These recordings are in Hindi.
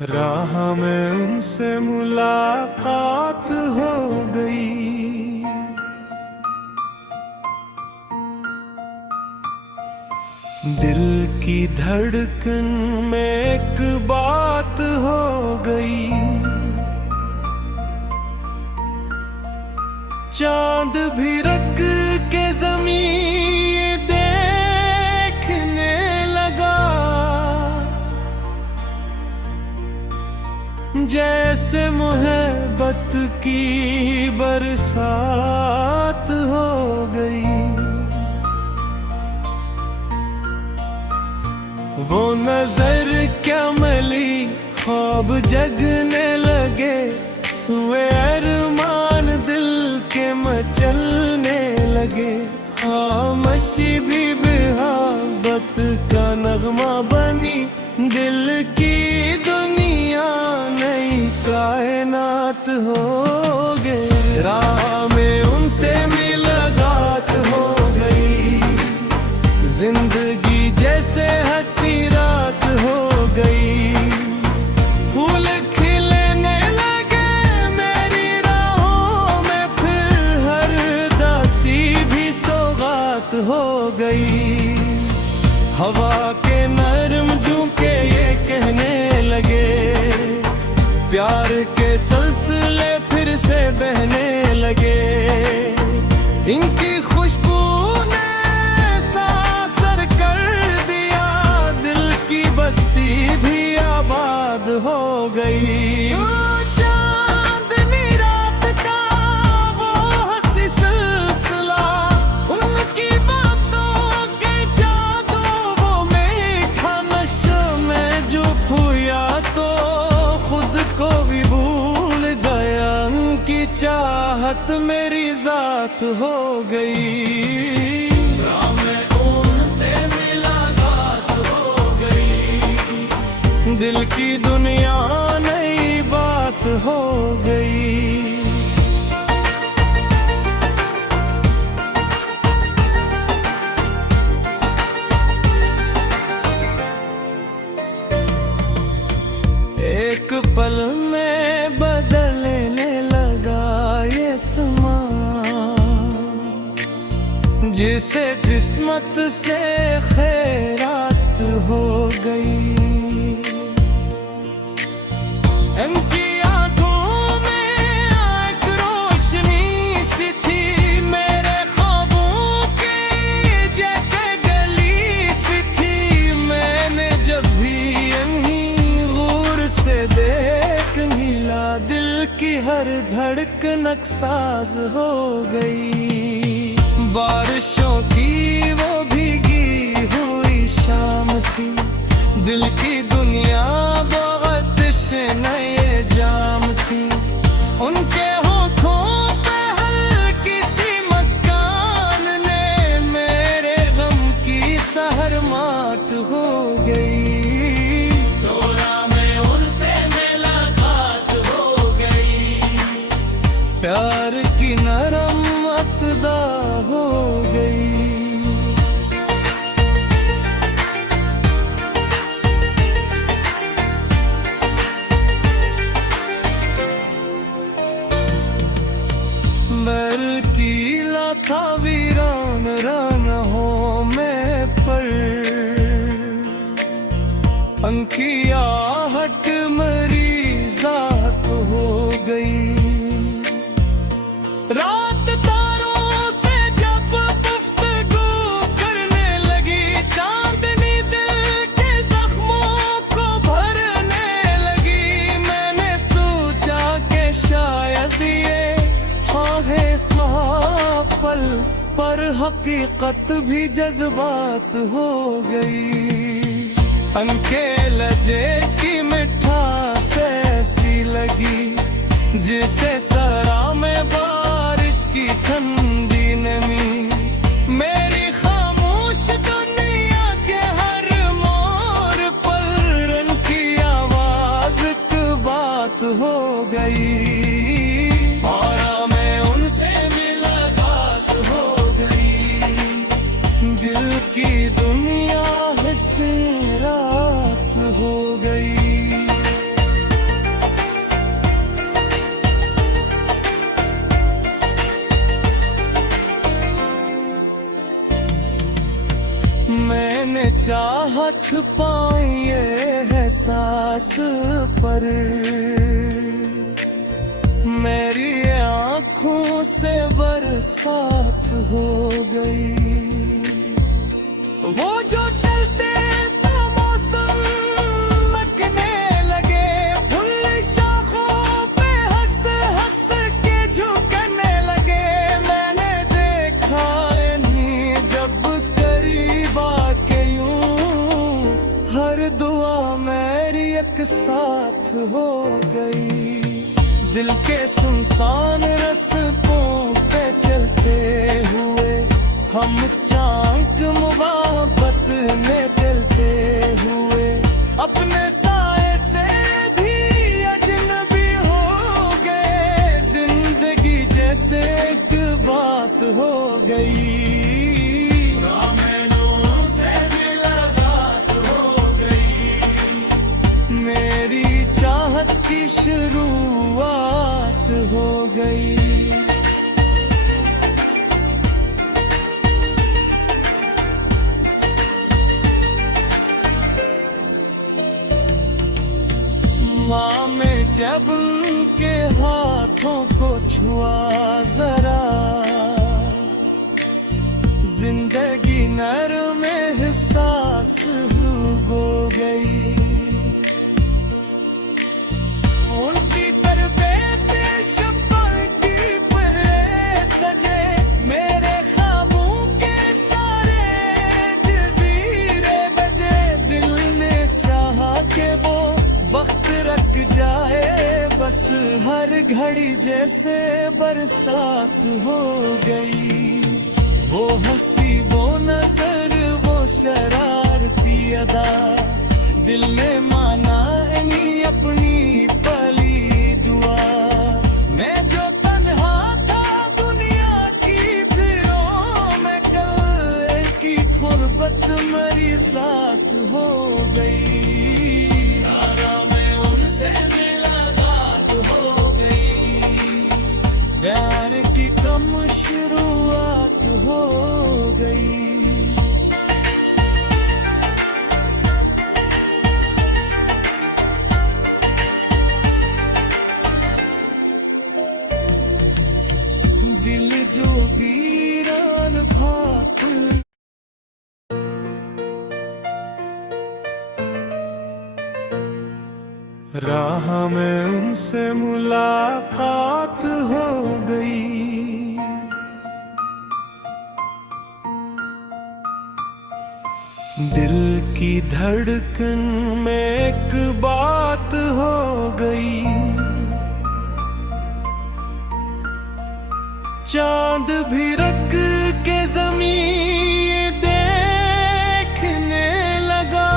राह में उनसे मुलाकात हो गई। दिल की धड़कन में एक बात हो गई। चांद भी रख के ज़मीन देखने लगा, जैसे मोहब्बत की बरसात हो गई। वो नजर क्या मिली, ख्वाब जगने लगे, सुए अरमान दिल के मचलने लगे। खामोशी भी मोहब्बत का नगमा बनी, दिल की दुनिया नई कायनात हो गई। राह में उनसे मुलाकात हो गई, जिंदगी जैसे हंसी रात हो गई। फूल खिलने लगे मेरी राहों में, फिर हर दासी भी सौगात हो गई। हवा के नरम झोंके ये कहने लगे, प्यार के सिलसिले फिर से बहने लगे। इनकी खुशबू ने सासर कर दिया, दिल की बस्ती भी आबाद हो गई। चांदनी रात का वो हंसी सिलसिला, उनकी बातों के जादू वो मीठा नशा में जो खोया तो खुद को भी भूल गया। उनकी चाहत मेरी जात हो गई। दिल की दुनिया नई बात हो गई। एक पल में बदलने लगा ये समा, जिसे किस्मत से खैरात हो गई। इनकी आंखों में एक रोशनी सी थी, मेरे ख्वाबों की जैसे गली सी थी। मैंने जब भी इन्हीं गौर से देख मिला, दिल की हर धड़कन अकसाज हो गई। बारिशों की वो भीगी हुई शाम थी, दिल की दुनिया नए जाम थी। उनके होठों पे हल्की सी मुस्कान ने मेरे गम की सहर मात हो गई। दौरा में उनसे मुलाकात हो गई, प्यार की नरम अक़दा हो गई। कीला था वीरान राहों में, पर उनकी आहट मरीज़ात हो गई। रात तारों से जब गुफ्तगू करने लगी, चांदनी दिल के जख्मों को भरने लगी। मैंने सोचा कि शायद ये है ख्वाब पल, पर हकीकत भी जज्बात हो गई। उनके लहजे की मिठास ऐसी लगी, जिसे सरा में बारिश की ठंडी नमी। मेरी खामोश दुनिया के हर मोड़ पर उनकी आवाज एक बात हो गई। दिल की दुनिया से रात हो गई। मैंने चाहा छुपाई ये है सांस पर, मेरी आँखों से बरसात हो गई। वो जो चलते तो मौसम लगने लगे, फूल शाखों पे हंस हंस के झुकने लगे। मैंने देखा नहीं जब करीब आके यूं, हर दुआ मेरी एक साथ हो गई। दिल के सुनसान रास्तों पे चलते हुए हम चांद मोहब्बत में चलते हुए, अपने साए से भी अजनबी हो गए। जिंदगी जैसे एक बात हो गई, से मुलाकात हो गई। मेरी चाहत की शुरुआत हो गई। माँ में जब उनके हाथों को छुआ जरा, जिंदगी नरम एहसास हो गई। उनकी तरबियत शफ़क़त पर सजे मेरे ख्वाबों के सारे जज़ीरे बजे। दिल ने चाहा कि वो वक्त रख जाए, बस हर घड़ी जैसे बरसात हो गई। वो हंसी, वो नजर, वो शरारती अदा, दिल ने माना नहीं अपनी पली दुआ। मैं जो तन्हा था दुनिया की फिरों में, कल की गुर्बत मेरी साथ हो गई। प्यार की कम शुरुआत हो गई। दिल जो वीरान भात, राह में उनसे मुलाकात हो गई। दिल की धड़कन में एक बात हो गई। चांद भी रख के ज़मीन देखने लगा,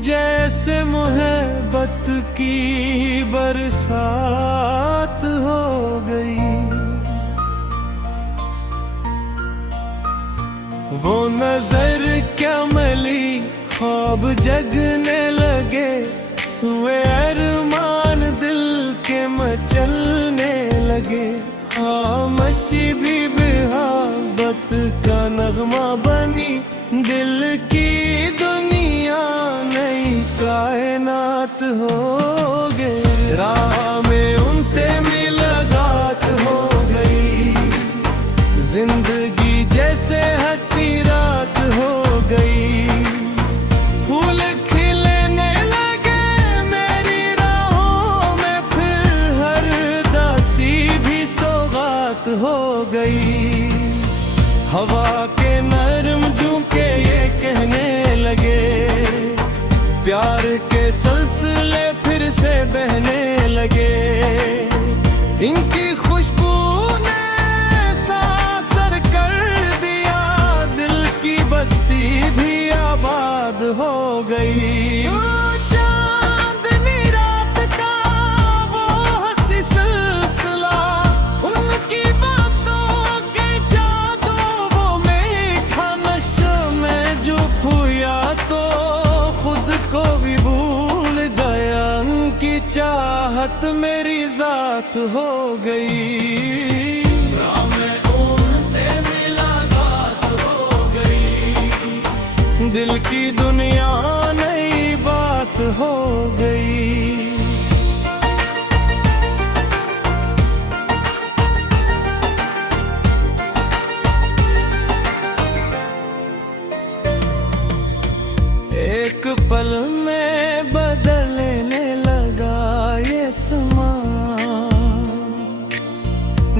जैसे मोहब्बत की बरसात हो गई। वो नजर क्या मिली, ख्वाब जगने लगे, सुए अरमान दिल के मचलने लगे। खामोशी भी मोहब्बत का नगमा बनी, दिल की दुनिया नई कायनात हो गई। राह में उनसे मुलाकात हो गई, जिंदगी जैसे हंसी रात हो गई। फूल खिलने लगे मेरी राहों में, फिर हर दासी भी सौगात हो गई। हवा के नरम झोंके ये कहने लगे, प्यार के सिलसिले फिर से बहने लगे। इनकी खुशबू ने सासर कर दिया, दिल की बस्ती भी आबाद हो गई। चांदनी रात का वो हंसी सिलसिला, उनकी बातों के जादू, वो मीठा नशा में जो खोया तो खुद को भी भूल गया। उनकी चाहत मेरी जात हो गई। मैं उनसे मिला की दुनिया नई बात हो गई। एक पल में बदलने लगा ये समा,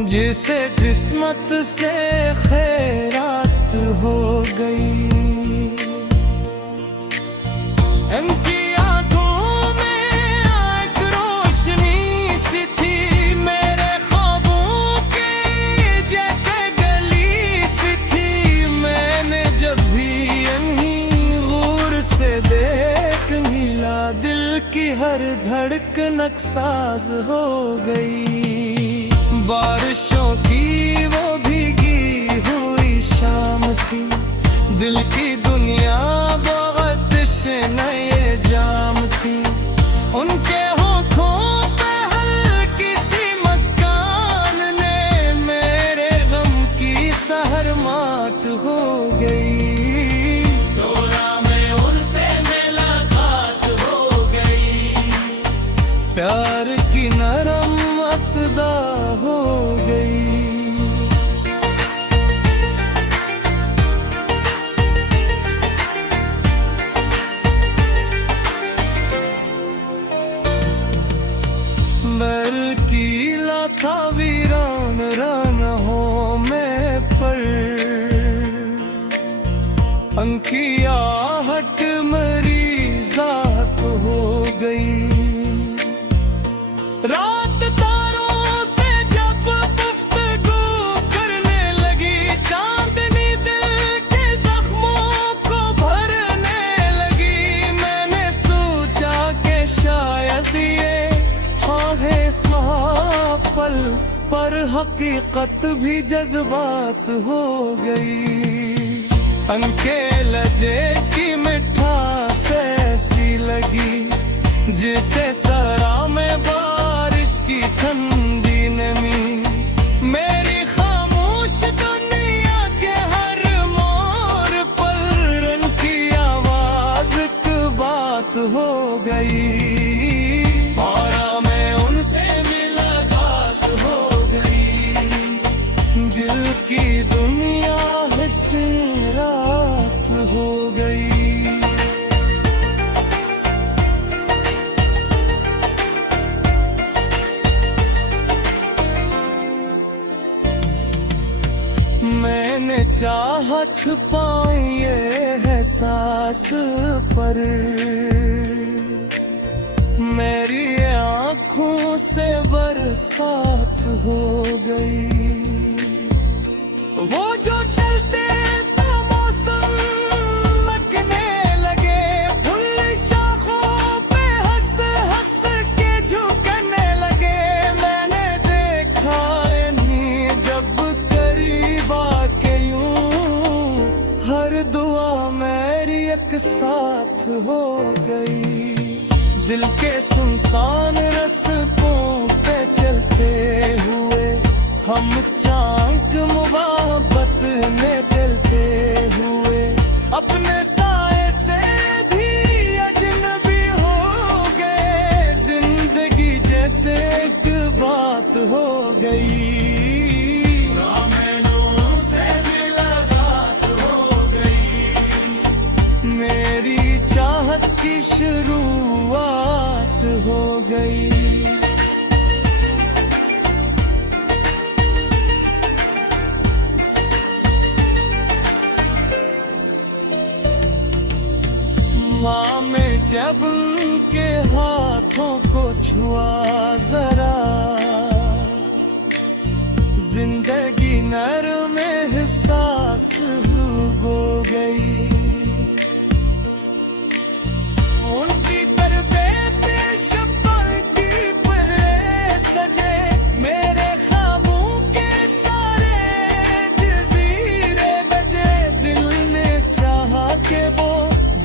जिसे किस्मत से खैरात हो गई। इनकी आंखों में एक रोशनी सी थी, मेरे ख्वाबों के जैसे गली सी थी। मैंने जब भी इन्हीं गौर से देख मिला, दिल की हर धड़कन अकसाज हो गई। बारिशों की वो भीगी हुई शाम थी, दिल की दुनिया बहुत नए जाम थी। उनके होठों पे हल्की सी मुस्कान ने मेरे गम की सहर मात हो गई। दौरा में उनसे मुलाकात हो गई, प्यार की नरम अतदा हो गई। कीला था वीरान राहों में पर, उनकी आहट मरीज़ात हो गई। रात तारों से जब गुफ्तगू करने लगी, चांदनी दिल के जख्मों को भरने लगी। मैंने सोचा कि शायद ये है पल, पर हकीकत भी जज्बात हो गई। उनके लहजे की मिठास ऐसी लगी, जिसे सरा में बारिश की ठंडी नमी। मेरी खामोश दुनिया के हर मोड़ पर उनकी आवाज एक बात हो गई। दिल की दुनिया से रात हो गई। मैंने चाहा छुपाए ये एहसास, पर मेरी आँखों से बरसात हो गई। वो जो चलते तो मौसम लगने लगे, फूल शाखों पे हंस हंस के झुकने लगे। मैंने देखा इन्हीं जब करीब आके यूं, हर दुआ मेरी एक साथ हो गई। दिल के सुनसान रास्तों पे चलते हुए हम चांक मुहब्बत में चलते हुए, अपने साए से भी अजनबी हो गए। जिंदगी जैसे एक बात हो गई। से मुलाकात हो गई, मेरी चाहत की शुरुआत हो गई। माँ में जब उनके हाथों को छुआ जरा, जिंदगी नरम एहसास हो गई। उनकी तरबियत शफ़क़ती पर सजे मेरे ख्वाबों के सारे जज़ीरे बजे। दिल ने चाहा कि वो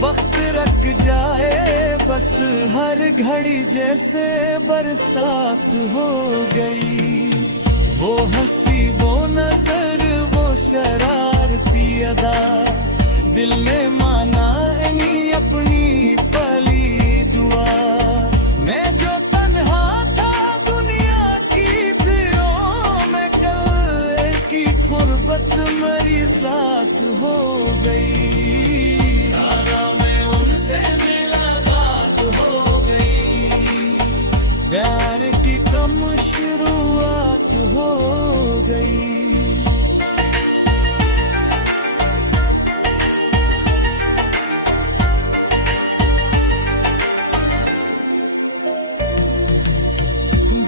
वक्त रख जाए, बस हर घड़ी जैसे बरसात हो गई। वो हंसी, वो नजर, वो शरारती अदा, दिल ने माना मोहब्बत मेरी जात हो गई। यारा मैं उनसे मुलाकात हो गई, प्यार की कम शुरुआत हो गई।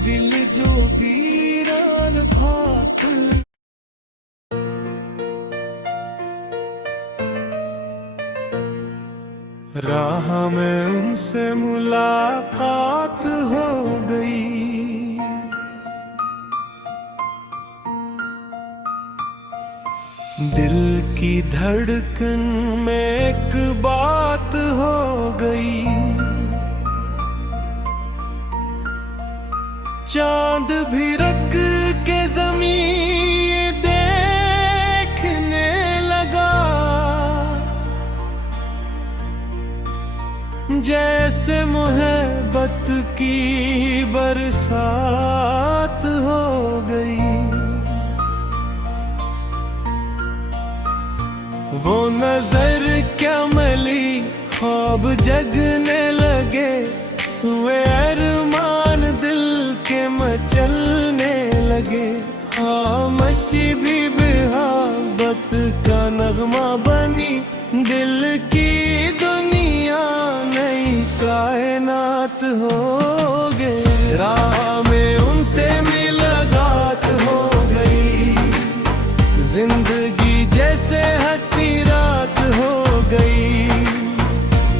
दिल जो वीरान भाग राह में उनसे मुलाकात हो गई। दिल की धड़कन में एक बात हो गई। चांद भी रख के ज़मीन देखने लगा, जैसे मोहब्बत की बरसात हो गई। वो नजर क्या मिली, ख्वाब जगने लगे, सुए अरमान दिल के मचलने लगे। खामोशी भी मोहब्बत का नगमा बनी, दिल की दुनिया नई कायनात हो गई। राह में उनसे मुलाकात हो गई, जिंदगी जैसे हंसी रात हो गई।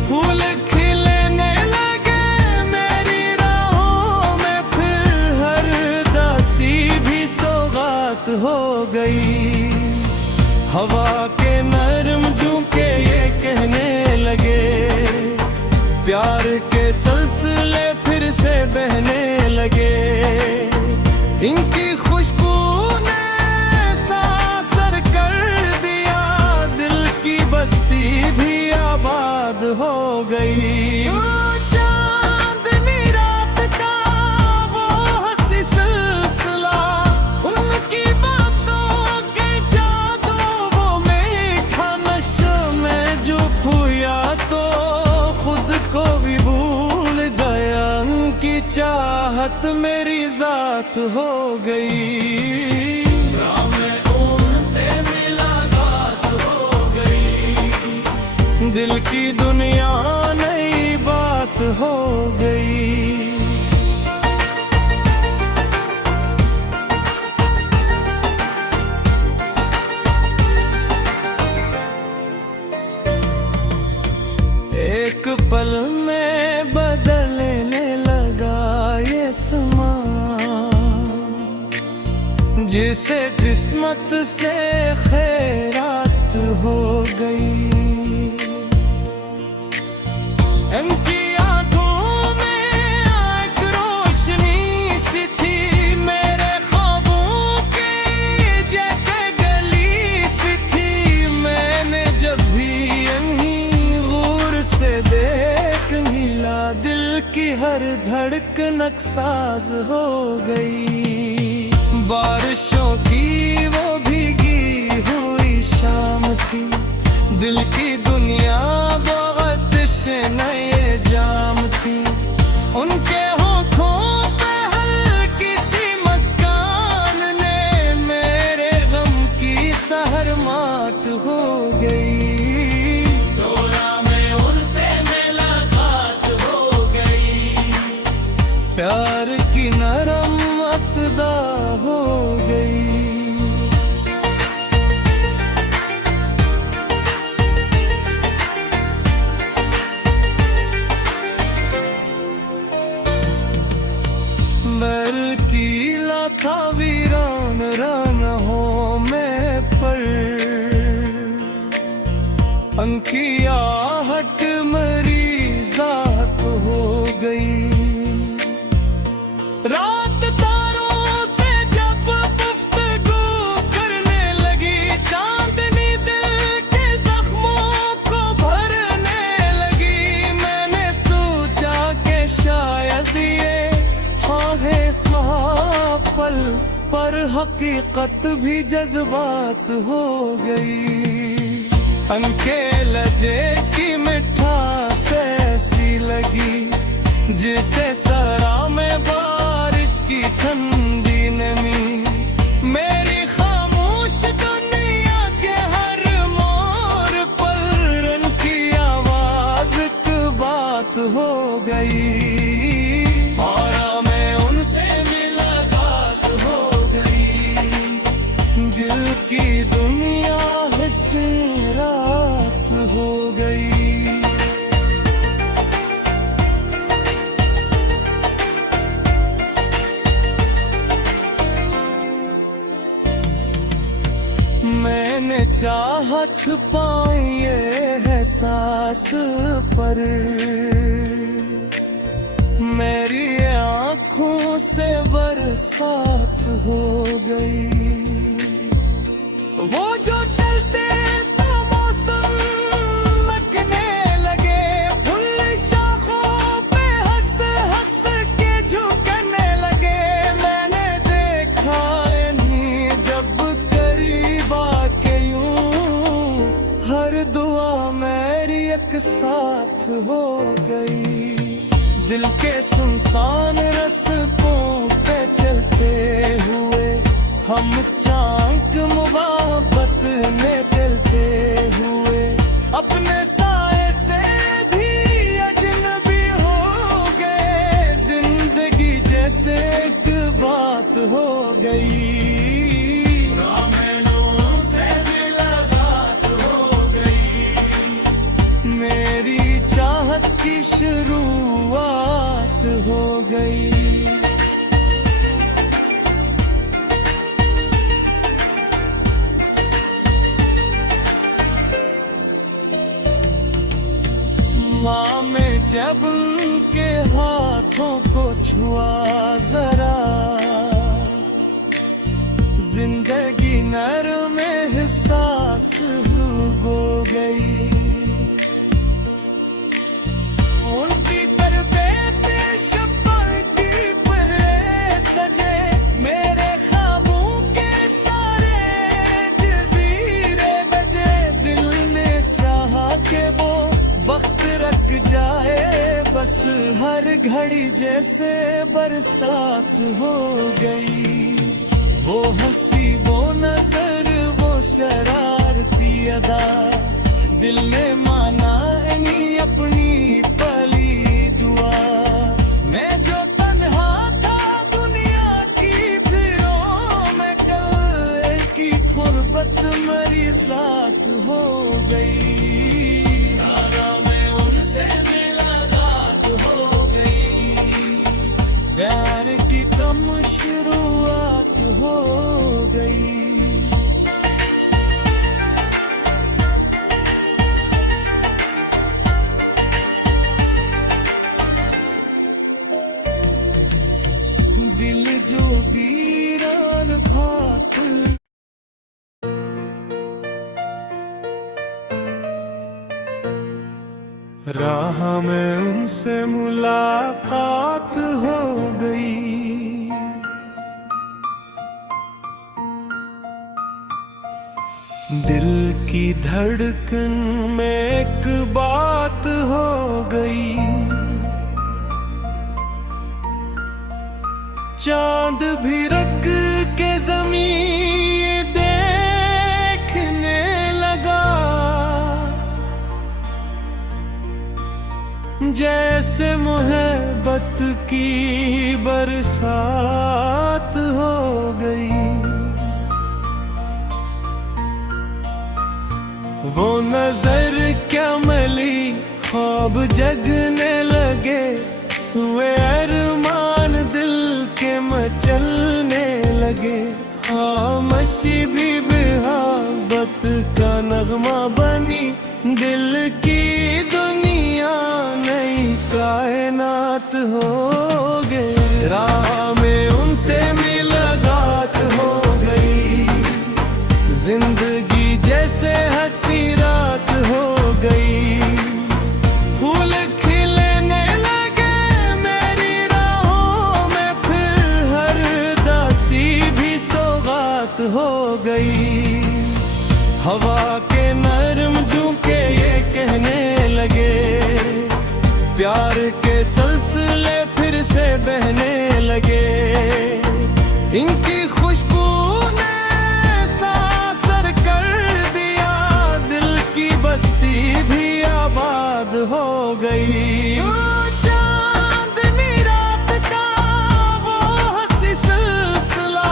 फूल खिलने लगे मेरी राहों में, फिर हर दासी भी सौगात हो गई। हवा के नरम झोंके ये कहने लगे, प्यार के सिलसिले फिर से बहने लगे। इनकी खुशबू ने सासर कर दिया, दिल की बस्ती भी आबाद हो गई। चांदनी रात का वो हंसी सिलसिला, उनकी बातों के जादू वो मीठा नशा में जो खोया तो खुद को भी भूल गया। उनकी चाहत मेरी जात हो गई। दिल की दुनिया नई बात हो गई। एक पल में बदलने लगा ये समा, जिसे किस्मत से खैरात हो गई। इनकी आंखों में एक रोशनी सी थी, मेरे ख्वाबों की जैसे गली सी थी। मैंने जब भी इन्हीं गौर से देख मिला, दिल की हर धड़कन साज हो गई। बारिशों की वो भीगी हुई शाम थी, दिल की दुनिया नए जाम थी। उनके होठों पे हल्की सी मुस्कान ने मेरे गम की सहर मात हो गई। दौरा में उनसे मुलाकात हो गई, प्यार की नरम अक़दा हो गई। बरकीला था वीरान राहों में, पर उनकी आहट मेरी जात हो गई। रात तारों से जब गुफ्तगू करने लगी, चांदनी दिल के जख्मों को भरने लगी। मैंने सोचा कि शायद ये हाँ है ख्वाब पल पर हकीकत भी जज्बात हो गई। अनके लजे की मिठास ऐसी लगी जिसे सरा में बारिश की ठंडी नमी। मेरी खामोश दुनिया के हर मोड़ पर उनकी आवाज एक बात हो गई। और मैं उनसे मुलाकात हो गई, दिल की दुनिया से रात हो गई। मैंने चाहा छुपाए ये एहसास पर मेरी आँखों से बरसात हो गई। वो जो चलते तो मौसम लगने लगे, फूल शाखों पे हंस हंस के झुकने लगे। मैंने देखा नहीं जब करीब आके यूं हर दुआ मेरी एक साथ हो गई। दिल के सुनसान रास्तों पे चलते हुए हम चांक मोहब्बत में चलते हुए अपने साए से भी अजनबी हो गए। जिंदगी जैसे एक बात हो गई। से मुलाकात हो गई, मेरी चाहत की शुरुआत हो गई। माँ में जब उनके हाथों को छुआ जरा, जिंदगी नरम एहसास हो गई। उनकी तरबियत शफ़क़ती पर सजे मेरे ख्वाबों के सारे जज़ीरे बजे। दिल ने चाहा के वो वक्त रख जाए, बस हर घड़ी जैसे बरसात हो गई। वो हंसी, वो नजर, वो शरारती अदा, दिल ने माना नहीं अपनी पली दुआ। मैं जो तन्हा था दुनिया की फिरों में, कल की गुर्बत मेरी जात हो गई। प्यार की कम शुरुआत हो गई। दिल जो वीरान भात राह में उनसे मुलाकात हो गई। दिल की धड़कन में एक बात हो गई। चांद भी रख के ज़मीन देखने लगा, जैसे मोहब्बत की बरसात हो गई। वो नजर क्या मिली, ख्वाब जगने लगे, सुए अरमान दिल के मचलने लगे। खामोशी भी मोहब्बत का नगमा बनी, दिल की दुनिया नई कायनात हो गई। राह में उनसे मुलाकात हो गई, जिंदगी जैसे हंसी रात हो गई। फूल खिलने लगे मेरी राहों में, फिर हर दासी भी सौगात हवा के नरम झोंके ये कहने लगे, प्यार के सिलसिले फिर से बहने लगे। इनकी खुशबू ने सासर कर दिया, दिल की बस्ती भी आबाद हो गई। चांदनी रात का वो हंसी सिलसिला,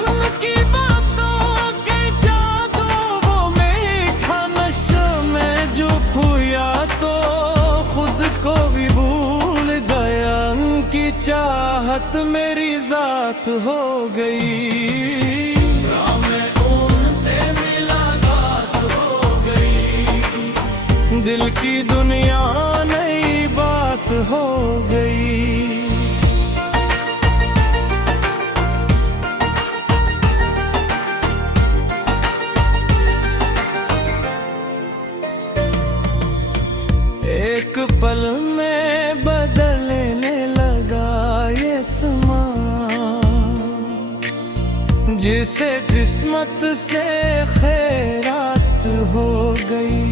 उनकी बातों के जादू वो मीठा नशा में जो खोया तो खुद को भी भूल गया। उनकी चाहत मेरी जात हो गई, मैं उनसे मुलाकात हो गई। दिल की दुनिया नई बात हो गई। एक पल में बदलने लगा ये समा, जिसे किस्मत से खैरात हो गई।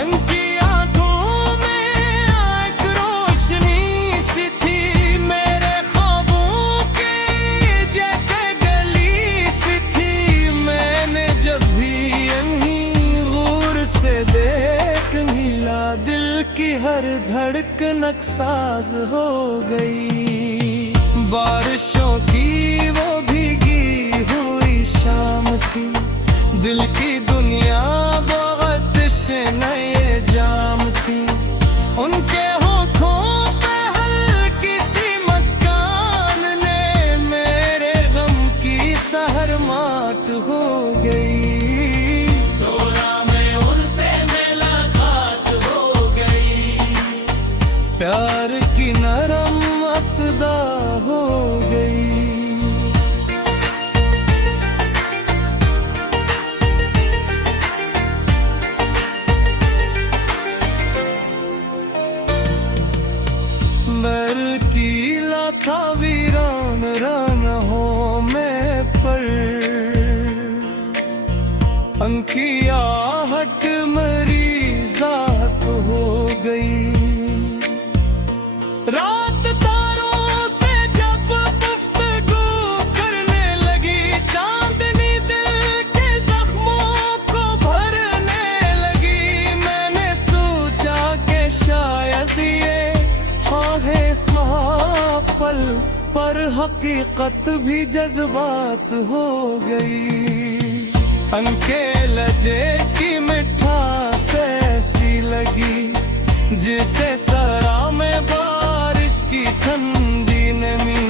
इनकी आंखों में एक रोशनी सी थी, मेरे ख्वाबों की जैसे गली सी थी। मैंने जब भी इन्हीं गौर से देख मिला, दिल की हर धड़कन अकसाज हो गई। बारिशों की वो भीगी हुई शाम थी, दिल की दुनिया बहुत नए जाम थी। उनके होठों पे हल्की सी मुस्कान ने मेरे गम की सहर मात हो गई। दौरा में उनसे मुलाकात हो गई, प्यार की नरम अक़दा हो गई। बरकीला था वीरान राहों में पर, उनकी आहट मरीज़ात हो गई। रात तारों से जब गुफ्तगू करने लगी, चांदनी दिल के जख्मों को भरने लगी। मैंने सोचा कि शायद ये है ख्वाब पल, पर हकीकत भी जज्बात हो गई। उनके लहजे की मिठास ऐसी लगी, जिसे सरा में बारिश की ठंडी नमी।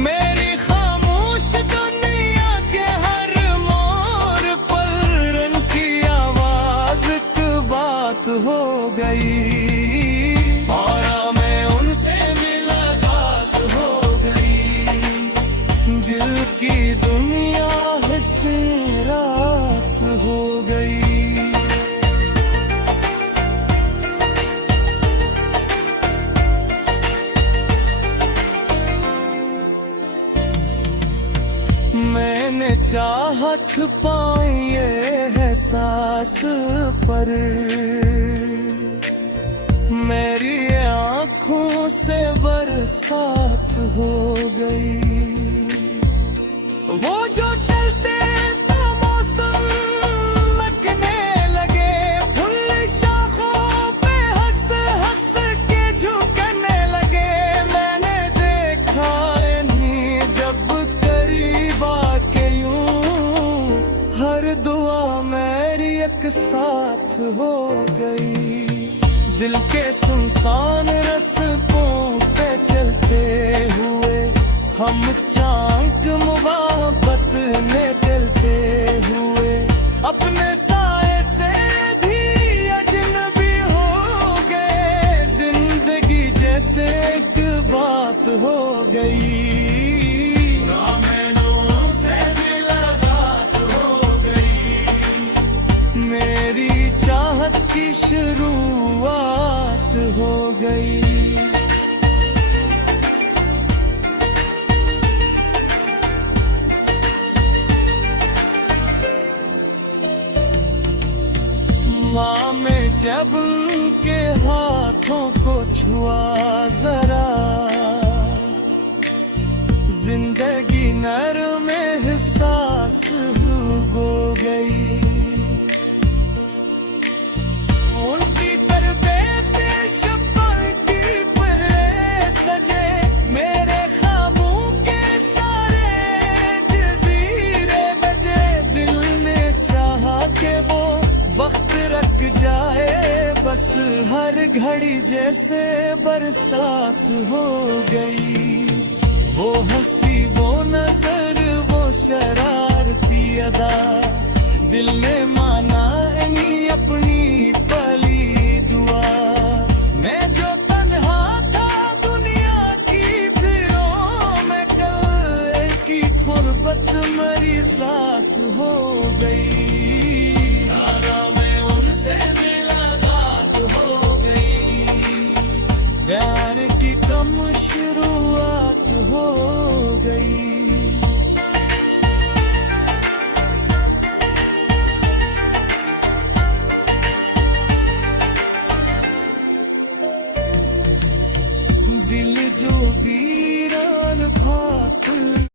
मेरी खामोश दुनिया के हर मोड़ पर उनकी आवाज एक बात हो गई। दिल की दुनिया से रात हो गई। मैंने चाहा छुपाए ये एहसास पर, मेरी आँखों से बरसात हो गई। वो जो चलते तो मौसम लगने लगे, फूल शाखों पे हंस हंस के झुकने लगे। मैंने देखा इन्हीं जब करीब आके यूं, हर दुआ मेरी एक साथ हो गई। दिल के सुनसान रास्तों पे चलते हुए हम चांक मोहब्बत में चलते हुए, अपने साए से भी अजनबी हो गए। जिंदगी जैसे एक बात हो गई। मेरी चाहत की शुरुआत हो गई। जब उनके हाथों को छुआ जरा, जिंदगी नरम एहसास हो गई। उनकी तरबियत शफ़क़त की तरह सजे मेरे ख्वाबों के सारे जज़ीरे बजे। दिल ने चाहा कि वो वक्त रख जाए, बस हर घड़ी जैसे बरसात हो गई। वो हंसी, वो नजर, वो शरारती अदा, दिल ने माना नहीं अपनी पली दुआ। मैं जो तन्हा था दुनिया की फिरों में, कल की गुर्बत मेरी जात हो गई। तारा मैं उनसे मुलाकात हो गई, प्यार की कम शुरुआत हो गई।